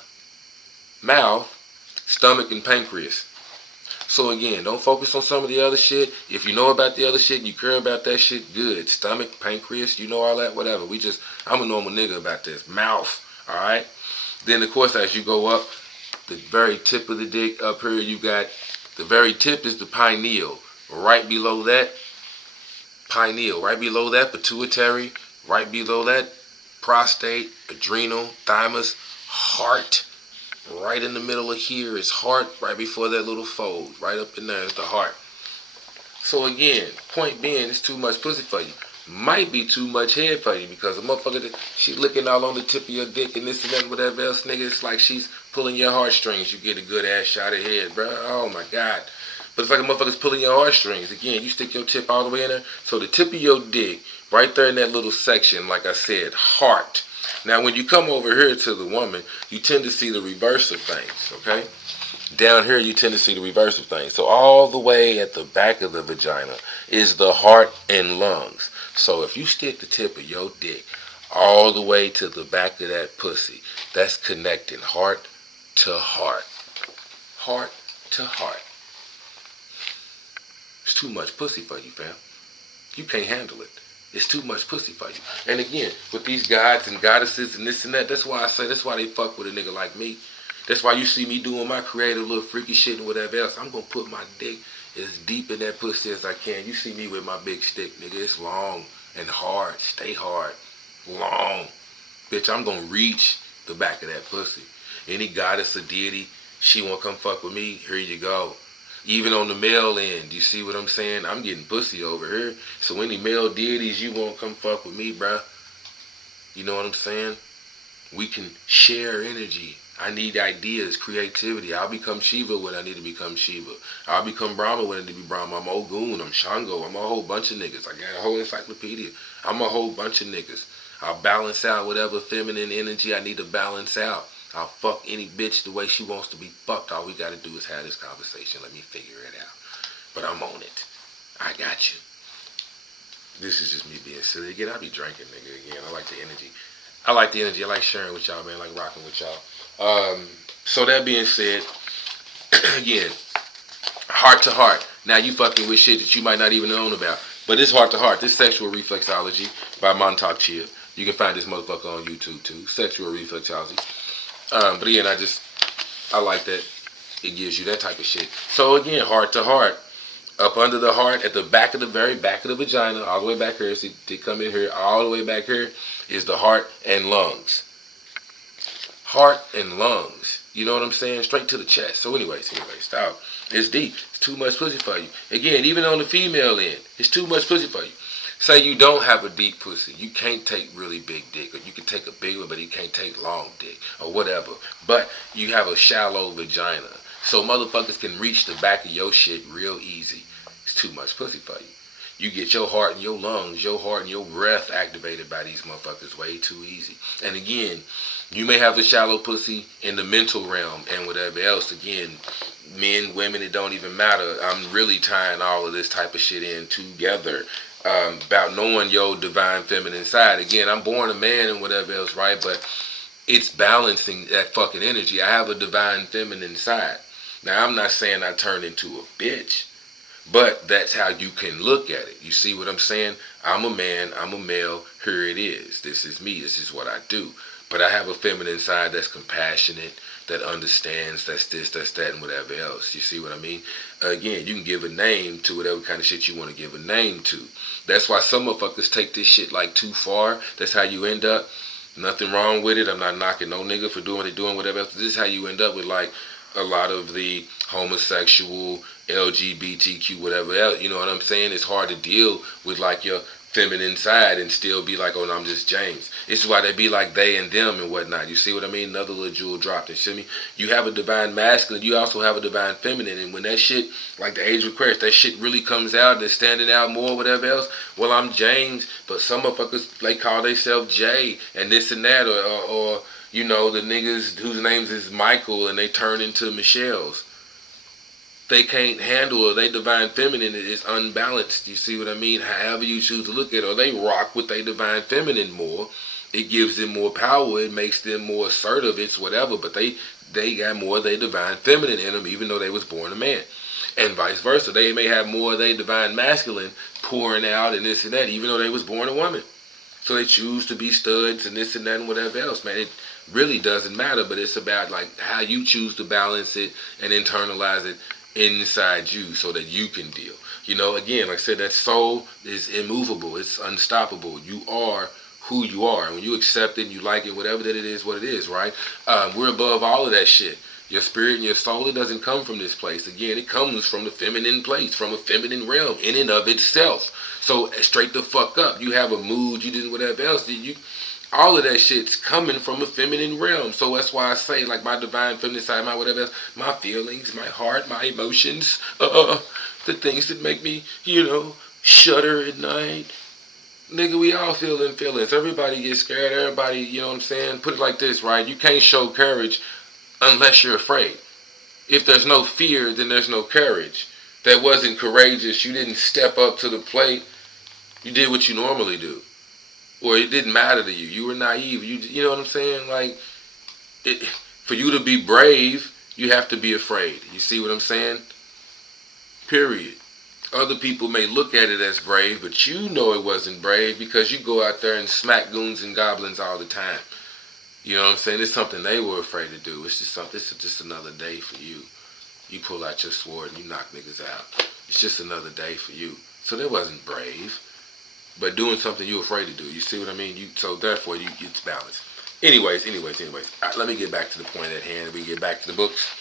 stomach, and pancreas. So again, don't focus on some of the other shit. If you know about the other shit and you care about that shit, good. Stomach, pancreas, you know all that, whatever. I'm a normal nigga about this. Mouth, all right? Then, of course, as you go up, the very tip of the dick up here, you got, the very tip is the pineal. Right below that, pineal. Right below that, pituitary. Right below that, prostate, adrenal, thymus, heart. Right in the middle of here is heart. Right before that little fold. Right up in there is the heart. So again, point being, it's too much pussy for you. Might be too much head for you because a motherfucker, she licking all on the tip of your dick and this and that and whatever else, nigga. It's like she's pulling your heartstrings. You get a good ass shot of head, bro. Oh my God. But it's like a motherfucker's pulling your heartstrings. Again, you stick your tip all the way in there. So the tip of your dick, right there in that little section, like I said, heart. Now when you come over here to the woman, you tend to see the reverse of things, okay? Down here, you tend to see the reverse of things. So all the way at the back of the vagina is the heart and lungs. So if you stick the tip of your dick all the way to the back of that pussy, that's connecting heart to heart. Heart to heart. It's too much pussy for you, fam. You can't handle it. It's too much pussy for you. And again, with these gods and goddesses and this and that, that's why I say, that's why they fuck with a nigga like me. That's why you see me doing my creative little freaky shit and whatever else. I'm going to put my dick as deep in that pussy as I can. You see me with my big stick, nigga. It's long and hard. Stay hard. Long. Bitch, I'm going to reach the back of that pussy. Any goddess or deity, she want to come fuck with me, here you go. Even on the male end, you see what I'm saying? I'm getting pussy over here. So any male deities you want to come fuck with me, bruh. You know what I'm saying? We can share energy. I need ideas, creativity. I'll become Shiva when I need to become Shiva. I'll become Brahma when I need to be Brahma. I'm Ogun, I'm Shango, I'm a whole bunch of niggas. I got a whole encyclopedia. I'm a whole bunch of niggas. I'll balance out whatever feminine energy I need to balance out. I'll fuck any bitch the way she wants to be fucked. All we gotta do is have this conversation. Let me figure it out. But I'm on it. I got you. This is just me being silly. Again, I be drinking, nigga. Again, I like the energy. I like the energy. I like sharing with y'all, man. I like rocking with y'all. So that being said, again, heart to heart. Now you fucking with shit that you might not even know about. But it's heart to heart. This sexual reflexology by Montauk Chia. You can find this motherfucker on YouTube too. Sexual reflexology. But again, I like that it gives you that type of shit. So again, heart to heart. Up under the heart, at the back of the very back of the vagina, all the way back here, see, they come in here, all the way back here, is the heart and lungs. Heart and lungs. You know what I'm saying? Straight to the chest. So anyways, stop. It's deep. It's too much pussy for you. Again, even on the female end, it's too much pussy for you. Say you don't have a deep pussy. You can't take really big dick. Or you can take a big one, but you can't take long dick. Or whatever. But you have a shallow vagina. So motherfuckers can reach the back of your shit real easy. It's too much pussy for you. You get your heart and your lungs, your heart and your breath activated by these motherfuckers way too easy. And again, you may have the shallow pussy in the mental realm and whatever else. Again, men, women, it don't even matter. I'm really tying all of this type of shit in together. About knowing your divine feminine side. Again, I'm born a man and whatever else, right? But it's balancing that fucking energy. I have a divine feminine side. Now, I'm not saying I turned into a bitch, but that's how you can look at it. You see what I'm saying? I'm a man, I'm a male, here it is. This is me, this is what I do. But I have a feminine side that's compassionate, that understands, that's this, that's that, and whatever else. You see what I mean? Again, you can give a name to whatever kind of shit you want to give a name to. That's why some motherfuckers take this shit like too far. That's how you end up. Nothing wrong with it. I'm not knocking no nigga for doing what they're doing, whatever else. This is how you end up with like a lot of the homosexual, LGBTQ, whatever else. You know what I'm saying? It's hard to deal with like your feminine side and still be like, oh no, I'm just James. It's why they be like they and them and whatnot. You see what I mean? Another little jewel dropped. You see me? You have a divine masculine, you also have a divine feminine, and when that shit, like the age of Aquarius, that shit really comes out, they're standing out more, whatever else. Well, I'm James, but some motherfuckers, they call themselves Jay and this and that, or you know, the niggas whose names is Michael and they turn into Michelle's. They can't handle, or they divine feminine is unbalanced. You see what I mean? However you choose to look at it, or they rock with their divine feminine more. It gives them more power. It makes them more assertive. It's whatever. But they got more of their divine feminine in them, even though they was born a man. And vice versa. They may have more of their divine masculine pouring out and this and that, even though they was born a woman. So they choose to be studs and this and that and whatever else, man. It really doesn't matter, but it's about like how you choose to balance it and internalize it inside you so that you can deal. You know, again, like I said, that soul is immovable. It's unstoppable. You are who you are. And when you accept it and you like it, whatever that it is, what it is, right? We're above all of that shit. Your spirit and your soul, it doesn't come from this place. Again, it comes from the feminine place, from a feminine realm in and of itself. So straight the fuck up. You have a mood, you did whatever else. All of that shit's coming from a feminine realm. So that's why I say, like, my divine feminine side, my whatever else, my feelings, my heart, my emotions, the things that make me, you know, shudder at night. Nigga, we all feel them feelings. Everybody gets scared. Everybody, you know what I'm saying? Put it like this, right? You can't show courage unless you're afraid. If there's no fear, then there's no courage. That wasn't courageous. You didn't step up to the plate. You did what you normally do. Or it didn't matter to you. You were naive. You know what I'm saying? Like, for you to be brave, you have to be afraid. You see what I'm saying? Period. Other people may look at it as brave, but you know it wasn't brave because you go out there and smack goons and goblins all the time. You know what I'm saying? It's something they were afraid to do. It's just something. It's just another day for you. You pull out your sword and you knock niggas out. It's just another day for you. So that wasn't brave. But doing something you're afraid to do. You see what I mean? So therefore, it's balanced. Anyways. Right, let me get back to the point at hand. We get back to the books.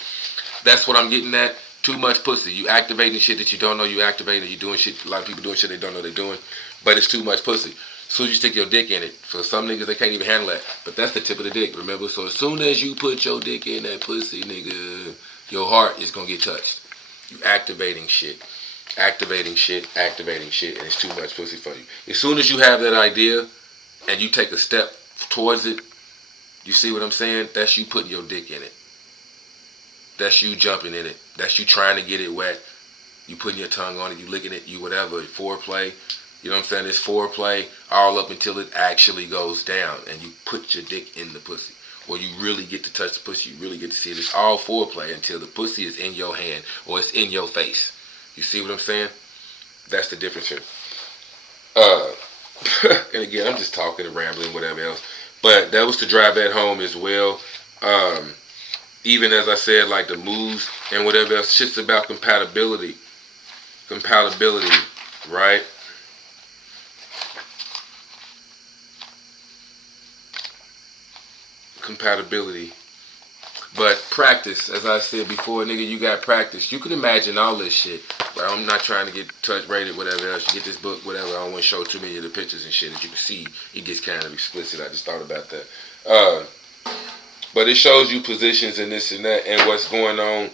That's what I'm getting at. Too much pussy. You activating shit that you don't know you activating. You doing shit. A lot of people doing shit they don't know they're doing. But it's too much pussy. As soon as you stick your dick in it. For some niggas, they can't even handle that. But that's the tip of the dick, remember? So as soon as you put your dick in that pussy, nigga, your heart is going to get touched. You activating shit. Activating shit, and it's too much pussy for you. As soon as you have that idea and you take a step towards it, you see what I'm saying? That's you putting your dick in it. That's you jumping in it. That's you trying to get it wet. You putting your tongue on it, you licking it, you whatever, foreplay. You know what I'm saying? It's foreplay all up until it actually goes down and you put your dick in the pussy. Or you really get to touch the pussy, you really get to see it. It's all foreplay until the pussy is in your hand or it's in your face. You see what I'm saying? That's the difference here. And again, I'm just talking and rambling, whatever else. But that was to drive that home as well. Even as I said, like the moves and whatever else, shit's about compatibility. Compatibility, right? Compatibility. But practice, as I said before, nigga, you got practice. You can imagine all this shit. But I'm not trying to get touch rated, whatever else. You get this book, whatever. I don't want to show too many of the pictures and shit. As you can see, it gets kind of explicit. I just thought about that. But it shows you positions and this and that and what's going on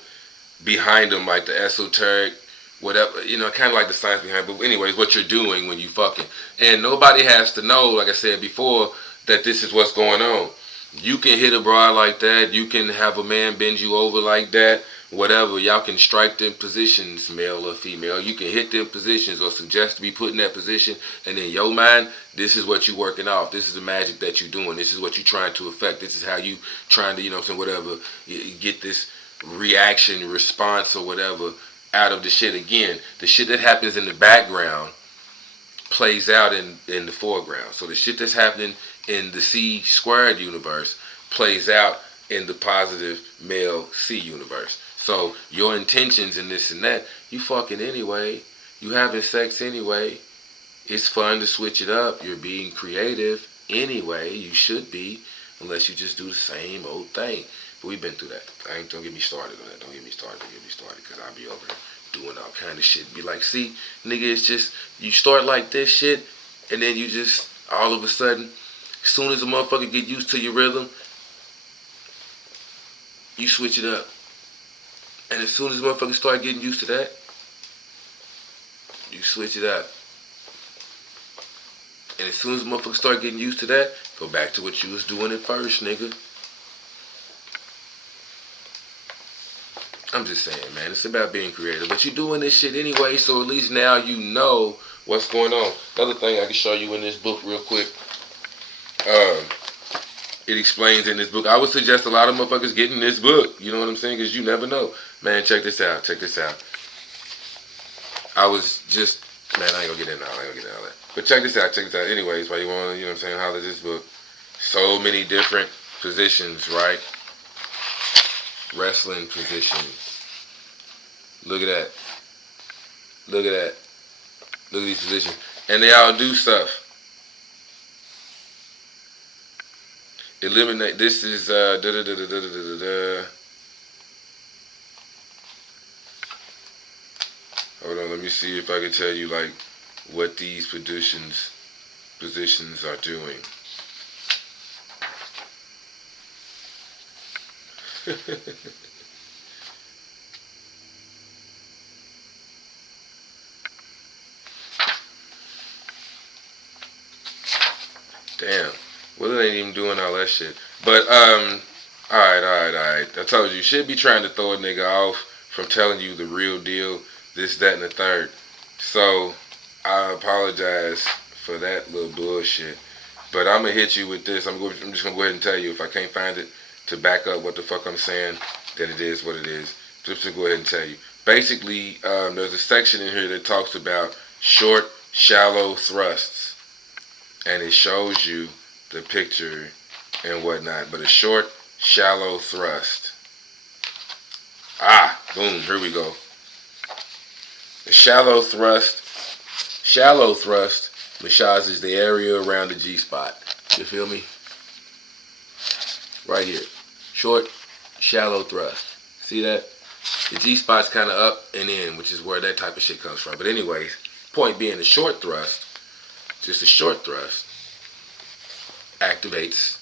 behind them, like the esoteric, whatever, you know, kind of like the science behind it. But anyways, what you're doing when you fucking. And nobody has to know, like I said before, that this is what's going on. You can hit a broad like that. You can have a man bend you over like that. Whatever. Y'all can strike them positions, male or female. You can hit them positions or suggest to be put in that position. And in your mind, this is what you working off. This is the magic that you're doing. This is what you're trying to affect. This is how you trying to, you know what I'm saying, whatever, you get this reaction, response or whatever out of the shit. Again, the shit that happens in the background plays out in the foreground. So the shit that's happening in the C squared universe plays out in the positive male C universe. So your intentions and this and that, you fucking anyway. You having sex anyway. It's fun to switch it up. You're being creative anyway. You should be, unless you just do the same old thing. But we've been through that. Don't get me started on that. Don't get me started. Because I'll be over here doing all kind of shit. Be like, see, nigga, it's just, you start like this shit, and then you just, all of a sudden, as soon as a motherfucker get used to your rhythm, you switch it up. And as soon as motherfuckers start getting used to that, you switch it up. And as soon as motherfuckers start getting used to that, go back to what you was doing at first, nigga. I'm just saying, man, it's about being creative. But you're doing this shit anyway, so at least now you know what's going on. Another thing I can show you in this book real quick. It explains in this book. I would suggest a lot of motherfuckers getting this book. You know what I'm saying? Because you never know. Man, check this out. I was just, man, I ain't gonna get into all that. But check this out. Anyways, why you want to, you know what I'm saying, holler this book. So many different positions, right? Wrestling positions. Look at that. Look at these positions. And they all do stuff. Eliminate, this is, Hold on, let me see if I can tell you, like, what these positions are doing. Damn. Well, it ain't even doing all that shit. But, alright. I told you, you should be trying to throw a nigga off from telling you the real deal, this, that, and the third. So, I apologize for that little bullshit. But I'm going to hit you with this. I'm just going to go ahead and tell you, if I can't find it to back up what the fuck I'm saying, then it is what it is. Just to go ahead and tell you. Basically, there's a section in here that talks about short, shallow thrusts. And it shows you the picture and whatnot. But a short, shallow thrust. Boom, here we go. The shallow thrust massages the area around the G-spot. You feel me? Right here. Short, shallow thrust. See that? The G-spot's kind of up and in, which is where that type of shit comes from. But anyways, point being, the short thrust, just a short thrust, activates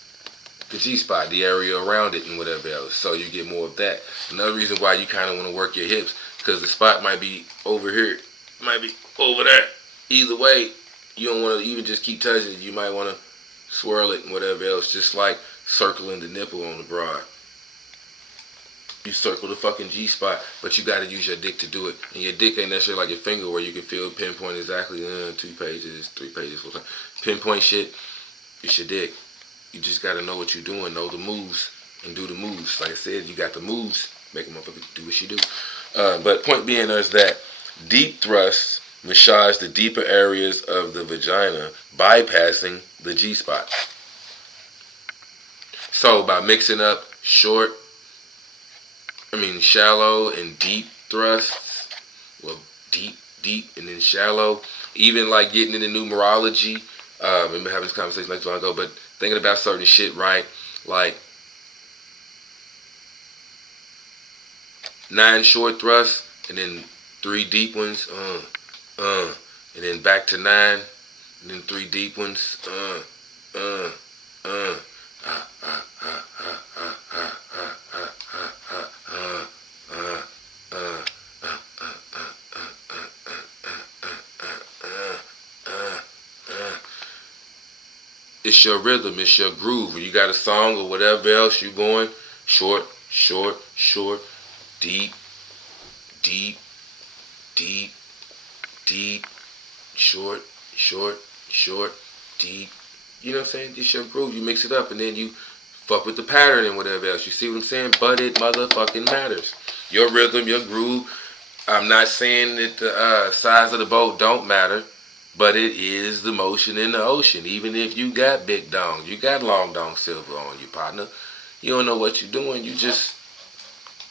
the G-spot, the area around it, and whatever else. So you get more of that. Another reason why you kind of want to work your hips, because the spot might be over here, it might be over there. Either way, you don't want to even just keep touching it. You might want to swirl it and whatever else, just like circling the nipple on the broad. You circle the fucking G-spot, but you got to use your dick to do it. And your dick ain't necessarily like your finger where you can feel pinpoint exactly 2 pages, 3 pages, 4 times. Pinpoint shit, it's your dick. You just got to know what you're doing, know the moves, and do the moves. Like I said, you got the moves, make a motherfucker do what you do. But point being is that deep thrusts massage the deeper areas of the vagina, bypassing the G-spot. So by mixing up shallow and deep thrusts, well, deep, and then shallow, even like getting into numerology, I remember having this conversation like so long ago, but thinking about certain shit, right? Like 9 short thrusts, and then 3 deep ones, and then back to 9, and then 3 deep ones, It's your rhythm, it's your groove. When you got a song or whatever else, you going short, deep, short, deep. You know what I'm saying? It's your groove. You mix it up and then you fuck with the pattern and whatever else. You see what I'm saying? But it motherfucking matters. Your rhythm, your groove. I'm not saying that the size of the boat don't matter, but it is the motion in the ocean. Even if you got big dong, you got long dong silver on you, partner. You don't know what you're doing. You just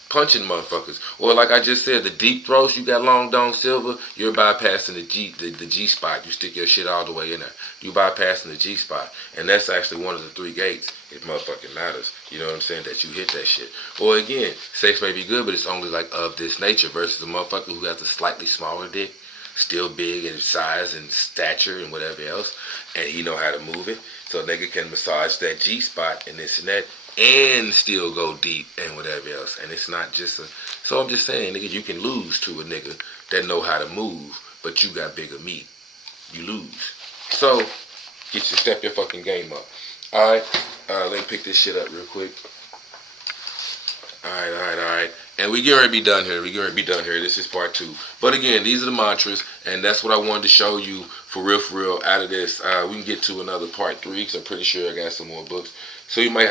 punching motherfuckers. Or like I just said, the deep throats, you got long dome silver, you're bypassing the G spot. You stick your shit all the way in there. You bypassing the G spot. And that's actually one of the 3 gates. It motherfucking matters. You know what I'm saying? That you hit that shit. Or again, sex may be good, but it's only like of this nature versus the motherfucker who has a slightly smaller dick, still big in size and stature and whatever else, and he know how to move it. So a nigga can massage that G spot and this and that and still go deep and whatever else. And it's not just a... So I'm just saying, nigga, you can lose to a nigga that know how to move, but you got bigger meat. You lose. So, step your fucking game up. Alright, let me pick this shit up real quick. Alright. And we get ready to be done here. This is part 2. But again, these are the mantras, and that's what I wanted to show you for real out of this. We can get to another part 3, because I'm pretty sure I got some more books. So we might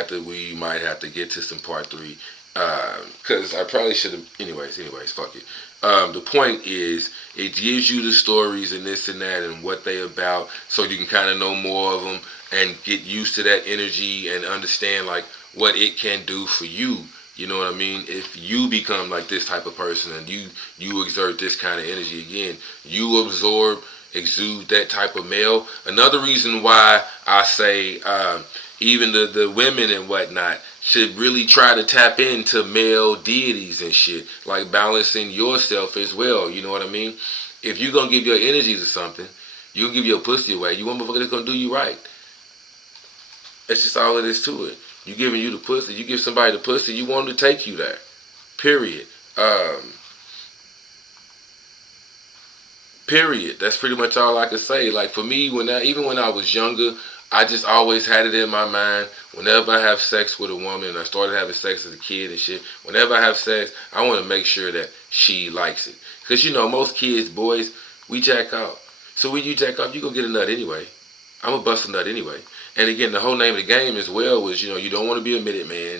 have to get to some part 3. Because I probably should have... Anyways, fuck it. The point is, it gives you the stories and this and that and what they about, so you can kind of know more of them and get used to that energy and understand like what it can do for you. You know what I mean? If you become like this type of person and you exert this kind of energy again, you exude that type of male. Another reason why I say even the women and whatnot should really try to tap into male deities and shit, like balancing yourself as well. You know what I mean? If you're gonna give your energy to something, you'll give your pussy away. You want a motherfucker that's gonna do you right. That's just all it is to it. You giving you the pussy. You give somebody the pussy, you want them to take you there. Period. Period. That's pretty much all I can say. Like for me, even when I was younger, I just always had it in my mind. Whenever I have sex with a woman, and I started having sex as a kid and shit, whenever I have sex, I want to make sure that she likes it. Because you know, most kids, boys, we jack off. So when you jack off, you gonna get a nut anyway. I'm gonna bust a nut anyway. And again, the whole name of the game as well was, you know, you don't want to be a minute man.